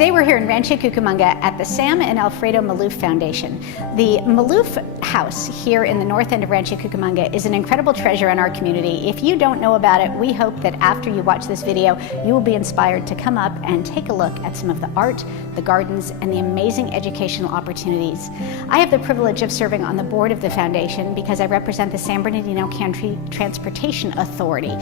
Today we're here in Rancho Cucamonga at the Sam and Alfredo Maloof Foundation. The Maloof House here in the north end of Rancho Cucamonga is an incredible treasure in our community. If you don't know about it, we hope that after you watch this video, you will be inspired to come up and take a look at some of the art, the gardens, and the amazing educational opportunities. I have the privilege of serving on the board of the foundation because I represent the San Bernardino County Transportation Authority.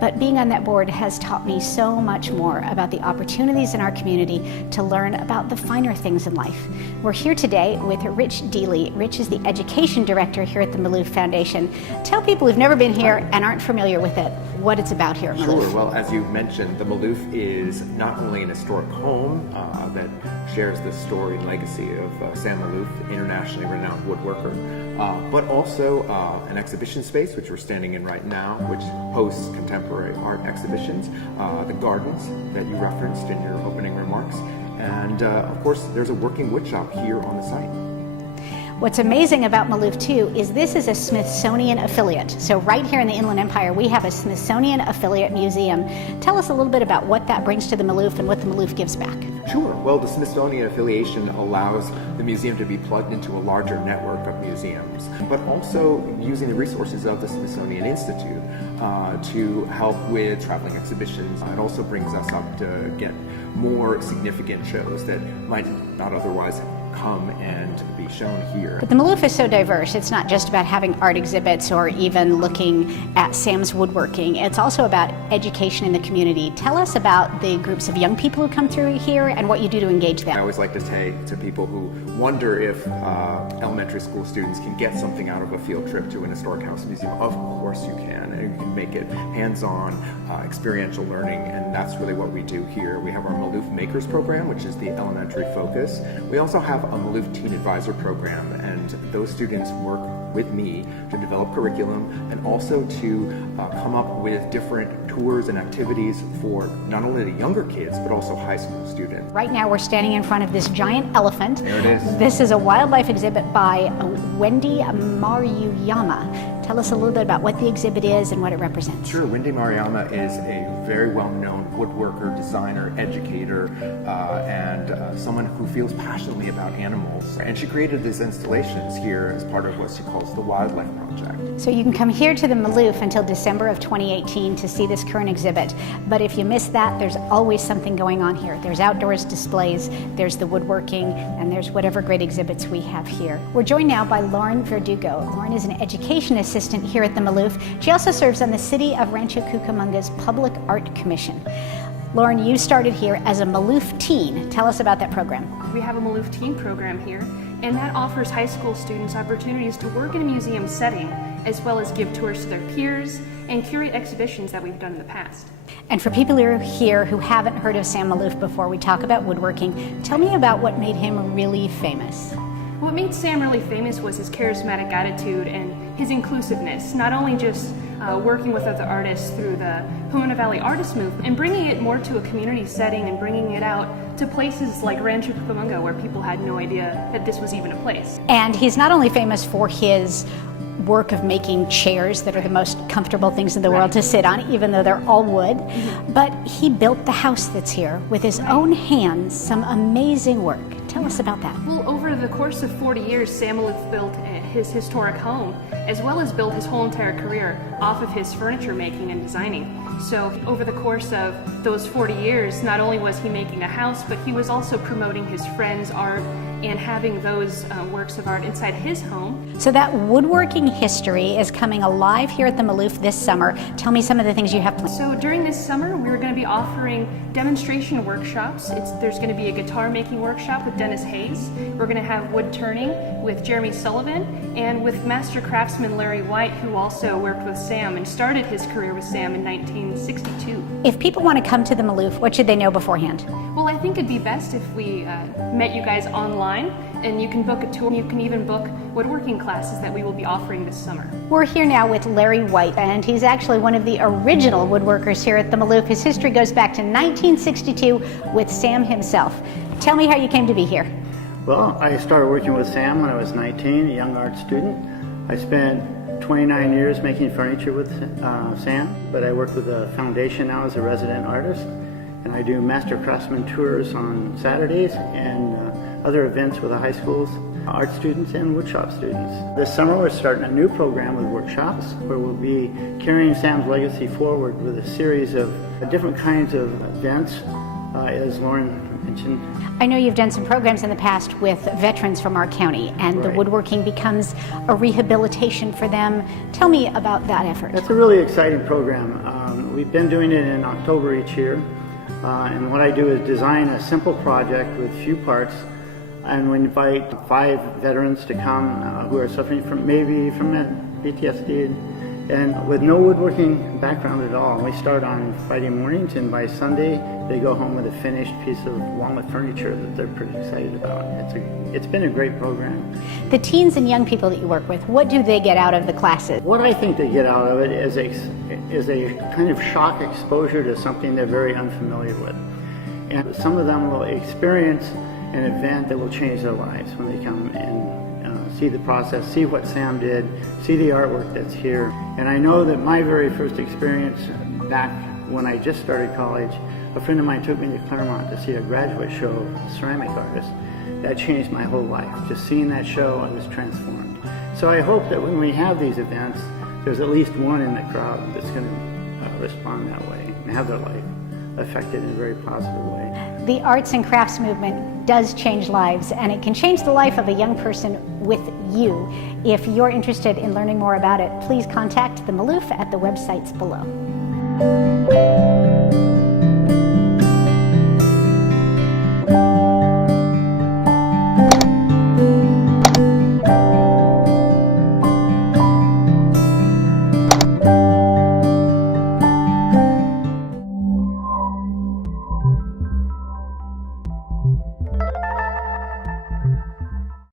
But being on that board has taught me so much more about the opportunities in our community to learn about the finer things in life. We're here today with Rich Deely. Rich is the education director here at the Maloof Foundation. Tell people who've never been here and aren't familiar with it what it's about here at Maloof. Sure. Well, as you mentioned, the Maloof is not only an historic home that shares the story and legacy of Sam Maloof, the internationally renowned woodworker, but also an exhibition space, which we're standing in right now, which hosts contemporary art exhibitions, the gardens that you referenced in your opening remarks, and of course there's a working woodshop here on the site. What's amazing about Maloof too is this is a Smithsonian affiliate. So right here in the Inland Empire we have a Smithsonian affiliate museum. Tell us a little bit about what that brings to the Maloof and what the Maloof gives back. Sure. Well, the Smithsonian affiliation allows the museum to be plugged into a larger network of museums, but also using the resources of the Smithsonian Institute to help with traveling exhibitions. It also brings us up to get more significant shows that might not otherwise come and be shown here. But the Maloof is so diverse. It's not just about having art exhibits or even looking at Sam's woodworking. It's also about education in the community. Tell us about the groups of young people who come through here and what you do to engage them. I always like to say to people who wonder if elementary school students can get something out of a field trip to an historic house museum. Of course you can. And you can make it hands-on, experiential learning, and that's really what we do here. We have our Maloof Makers program, which is the elementary focus. We also have a Maloof Teen Advisor program, and those students work with me to develop curriculum and also to come up with different tours and activities for not only the younger kids but also high school students. Right now we're standing in front of this giant elephant. There it is. This is a wildlife exhibit by Wendy Maruyama. Tell us a little bit about what the exhibit is and what it represents. Sure. Wendy Maruyama is a very well-known woodworker, designer, educator, and someone who feels passionately about animals. And she created these installations here as part of what she calls the Wildlife Project. So you can come here to the Maloof until December of 2018 to see this current exhibit. But if you miss that, there's always something going on here. There's outdoors displays, there's the woodworking, and there's whatever great exhibits we have here. We're joined now by Lauren Verdugo. Lauren is an education assistant here at the Maloof. She also serves on the City of Rancho Cucamonga's Public Art Commission. Lauren, you started here as a Maloof teen. Tell us about that program. We have a Maloof teen program here, and that offers high school students opportunities to work in a museum setting, as well as give tours to their peers and curate exhibitions that we've done in the past. And for people who are here who haven't heard of Sam Maloof before, we talk about woodworking. Tell me about what made him really famous. What made Sam really famous was his charismatic attitude and his inclusiveness, not only just working with other artists through the Pomona Valley Artist Movement and bringing it more to a community setting and bringing it out to places like Rancho Cucamonga where people had no idea that this was even a place. And he's not only famous for his work of making chairs that are the most comfortable things in the world to sit on, even though they're all wood, but he built the house that's here with his own hands, some amazing work. Tell us about that. Well, over the course of 40 years, Sam Maloof built his historic home, as well as built his whole entire career off of his furniture making and designing. So over the course of those 40 years, not only was he making a house, but he was also promoting his friends' art and having those works of art inside his home. So that woodworking history is coming alive here at the Maloof this summer. Tell me some of the things you have planned. So during this summer, we're going to be offering demonstration workshops. There's going to be a guitar making workshop with Dennis Hayes. We're going to have wood turning with Jeremy Sullivan and with master craftsman Larry White, who also worked with Sam and started his career with Sam in 1962. If people want to come to the Maloof, what should they know beforehand? Well, I think it'd be best if we met you guys online, and you can book a tour. You can even book woodworking classes that we will be offering this summer. We're here now with Larry White, and he's actually one of the original woodworkers here at the Maloof. His history goes back to 1962 with Sam himself. Tell me how you came to be here. Well, I started working with Sam when I was 19, a young art student. I spent 29 years making furniture with Sam, but I work with the foundation now as a resident artist. and I do master craftsman tours on Saturdays and other events with the high schools, art students and woodshop students. This summer we're starting a new program with workshops where we'll be carrying Sam's legacy forward with a series of different kinds of events, as Lauren mentioned. I know you've done some programs in the past with veterans from our county, and the Right. woodworking becomes a rehabilitation for them. Tell me about that effort. That's a really exciting program. We've been doing it in October each year, and what I do is design a simple project with few parts, and we invite 5 veterans to come who are suffering from PTSD and with no woodworking background at all. And we start on Friday mornings, and by Sunday they go home with a finished piece of walnut furniture that they're pretty excited about. It's been a great program. The teens and young people that you work with, what do they get out of the classes? What I think they get out of it is a kind of shock exposure to something they're very unfamiliar with. And some of them will experience an event that will change their lives when they come and see the process, see what Sam did, see the artwork that's here. And I know that my very first experience back when I just started college, a friend of mine took me to Claremont to see a graduate show of ceramic artists. That changed my whole life. Just seeing that show, I was transformed. So I hope that when we have these events, there's at least one in the crowd that's going to respond that way and have their life affected in a very positive way. The arts and crafts movement does change lives, and it can change the life of a young person with you. If you're interested in learning more about it, please contact the Maloof at the websites below.